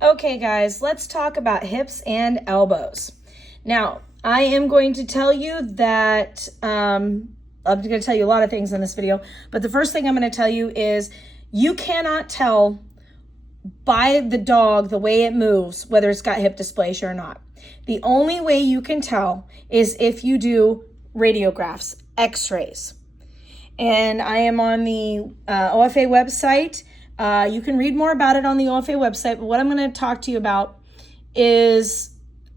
Okay, guys, let's talk about hips and elbows. Now, I am going to tell you that, I'm going to tell you a lot of things in this video, but the first thing I'm going to tell you is you cannot tell by the dog the way it moves whether it's got hip dysplasia or not. The only way you can tell is if you do radiographs, x-rays. And I am on the OFA website. You can read more about it on the OFA website, but what I'm going to talk to you about is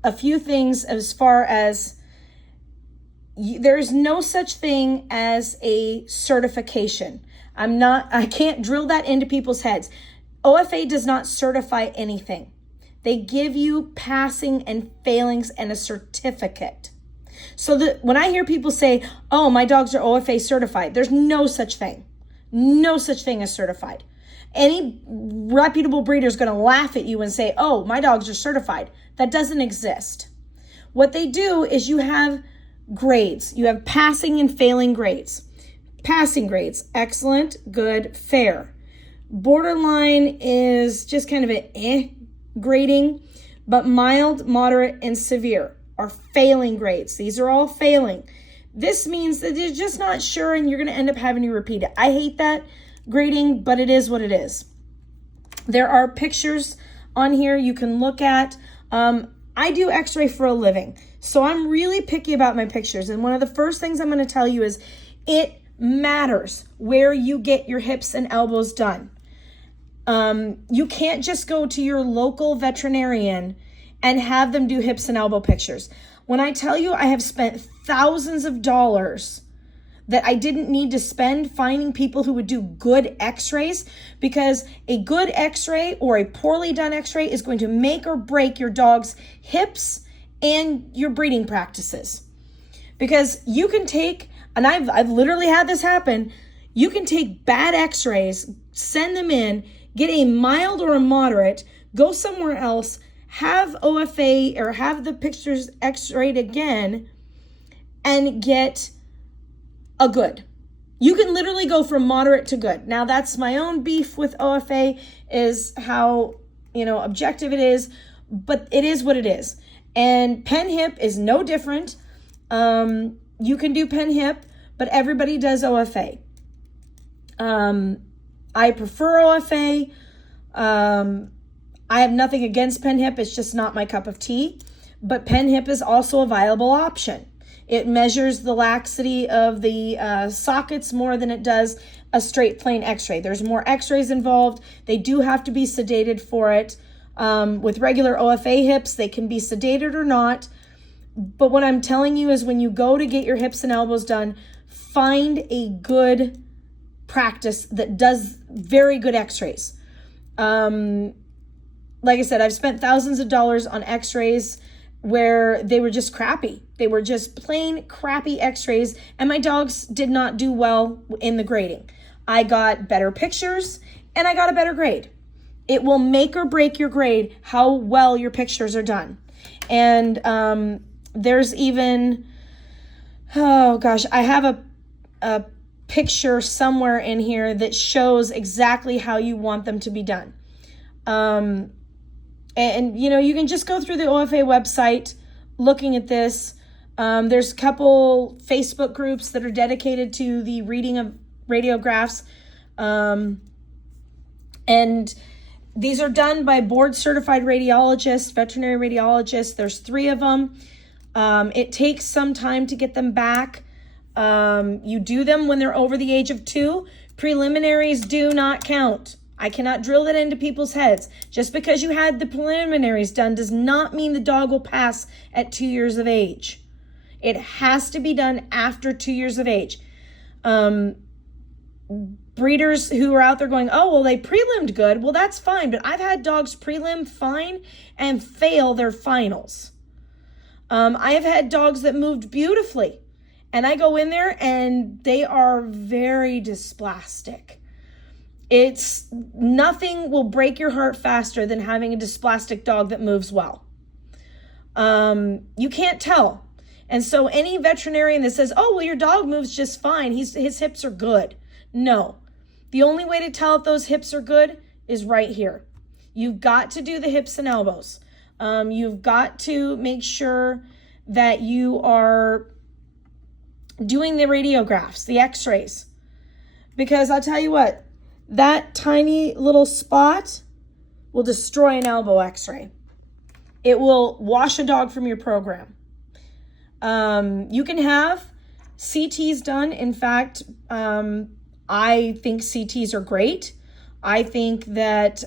a few things as far as there's no such thing as a certification. I can't drill that into people's heads. OFA does not certify anything. They give you passing and failings and a certificate. So that when I hear people say, oh, my dogs are OFA certified, there's no such thing. No such thing as certified. Any reputable breeder is going to laugh at you and say, oh, my dogs are certified. That doesn't exist. What they do is you have grades. You have passing and failing grades. Passing grades, excellent, good, fair. Borderline is just kind of an grading, but mild, moderate, and severe are failing grades. These are all failing. This means that you're just not sure and you're going to end up having to repeat it. I hate that grading, but it is what it is. There are pictures on here you can look at. I do x-ray for a living, so I'm really picky about my pictures. And one of the first things I'm going to tell you is it matters where you get your hips and elbows done. You can't just go to your local veterinarian and have them do hips and elbow pictures. When I tell you I have spent thousands of dollars that I didn't need to spend finding people who would do good x-rays, because a good x-ray or a poorly done x-ray is going to make or break your dog's hips and your breeding practices. Because you can take, and I've literally had this happen, you can take bad x-rays, send them in, get a mild or a moderate, go somewhere else, have OFA or have the pictures x-rayed again, and get a good. You can literally go from moderate to good. Now, that's my own beef with OFA, is how, objective it is, but it is what it is. And pen hip is no different. You can do pen hip, but everybody does OFA. I prefer OFA. I have nothing against pen hip. It's just not my cup of tea. But pen hip is also a viable option. It measures the laxity of the sockets more than it does a straight plain x-ray. There's more x-rays involved. They do have to be sedated for it. With regular OFA hips, they can be sedated or not. But what I'm telling you is when you go to get your hips and elbows done, find a good practice that does very good x-rays. Like I said, I've spent thousands of dollars on x-rays where they were just crappy. They were just plain crappy x-rays, and my dogs did not do well in the grading. I got better pictures and I got a better grade. It will make or break your grade how well your pictures are done. And there's even, oh gosh, I have a picture somewhere in here that shows exactly how you want them to be done. And you can just go through the OFA website looking at this. There's a couple Facebook groups that are dedicated to the reading of radiographs. And these are done by board certified radiologists, veterinary radiologists. There's 3 of them. It takes some time to get them back. You do them when they're over the age of 2. Preliminaries do not count. I cannot drill that into people's heads. Just because you had the preliminaries done does not mean the dog will pass at 2 years of age. It has to be done after 2 years of age. Breeders who are out there going, oh, well, they prelimed good. Well, that's fine. But I've had dogs prelim fine and fail their finals. I have had dogs that moved beautifully. And I go in there and they are very dysplastic. It's nothing will break your heart faster than having a dysplastic dog that moves well. You can't tell. And so any veterinarian that says, oh, well, your dog moves just fine, his hips are good. No. The only way to tell if those hips are good is right here. You've got to do the hips and elbows. You've got to make sure that you are doing the radiographs, the x-rays. Because I'll tell you what, that tiny little spot will destroy an elbow x-ray. It will wash a dog from your program. You can have CTs done. In fact, I think CTs are great. I think that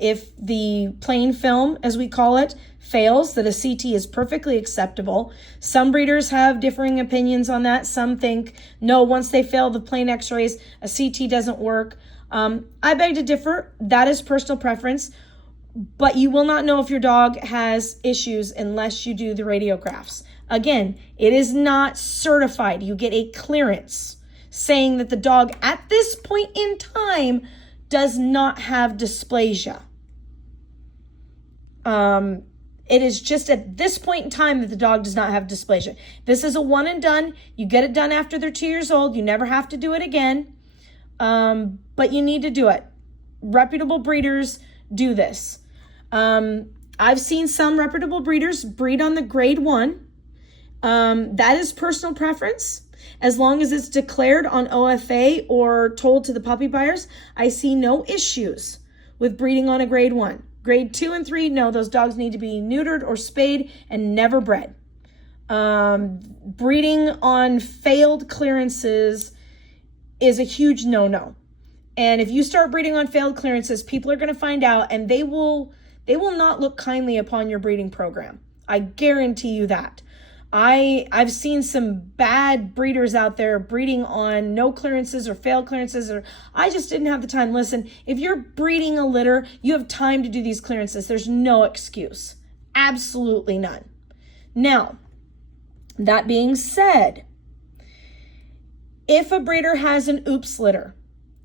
if the plain film, as we call it, fails, that a CT is perfectly acceptable. Some breeders have differing opinions on that. Some think, no, once they fail the plain x-rays, a CT doesn't work. I beg to differ. That is personal preference. But you will not know if your dog has issues unless you do the radiographs. Again, it is not certified. You get a clearance saying that the dog at this point in time does not have dysplasia. It is just at this point in time that the dog does not have dysplasia. This is a one and done. You get it done after they're 2 years old. You never have to do it again. But you need to do it. Reputable breeders do this. I've seen some reputable breeders breed on the grade 1. That is personal preference. As long as it's declared on OFA or told to the puppy buyers, I see no issues with breeding on a grade 1. Grade 2 and 3, no, those dogs need to be neutered or spayed and never bred. Breeding on failed clearances is a huge no-no. And if you start breeding on failed clearances, people are going to find out, and they will not look kindly upon your breeding program. I guarantee you that. I've seen some bad breeders out there breeding on no clearances or failed clearances, or I just didn't have the time. Listen, if you're breeding a litter, you have time to do these clearances. There's no excuse. Absolutely none. Now, that being said, if a breeder has an oops litter,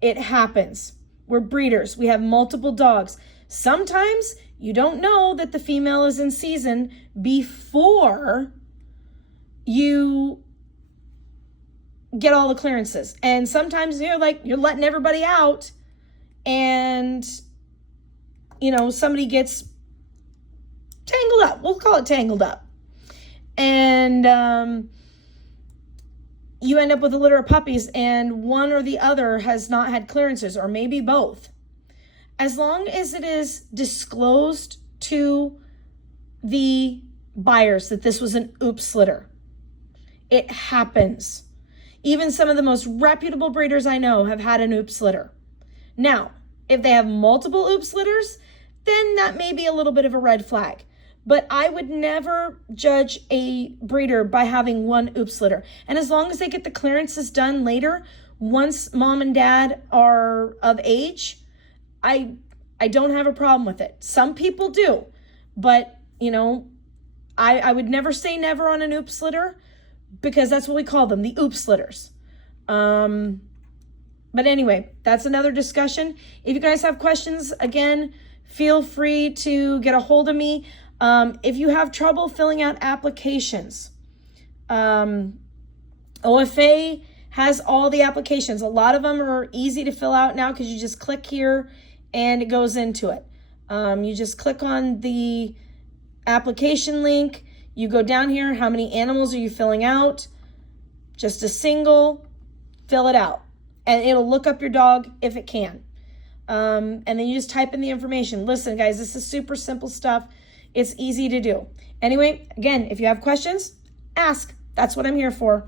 it happens. We're breeders. We have multiple dogs. Sometimes you don't know that the female is in season before you get all the clearances. And sometimes you're letting everybody out, and somebody gets tangled up. We'll call it tangled up. And you end up with a litter of puppies, and one or the other has not had clearances, or maybe both. As long as it is disclosed to the buyers that this was an oops litter, it happens. Even some of the most reputable breeders I know have had an oops litter. Now, if they have multiple oops litters, then that may be a little bit of a red flag. But I would never judge a breeder by having one oops litter. And as long as they get the clearances done later, once mom and dad are of age, I don't have a problem with it. Some people do, but I would never say never on an oops litter, because that's what we call them, the oops litters. But anyway, that's another discussion. If you guys have questions, again, feel free to get a hold of me. If you have trouble filling out applications, OFA has all the applications. A lot of them are easy to fill out now because you just click here and it goes into it. You just click on the application link. You go down here, how many animals are you filling out? Just a single, fill it out. And it'll look up your dog if it can. And then you just type in the information. Listen, guys, this is super simple stuff. It's easy to do. Anyway, again, if you have questions, ask. That's what I'm here for.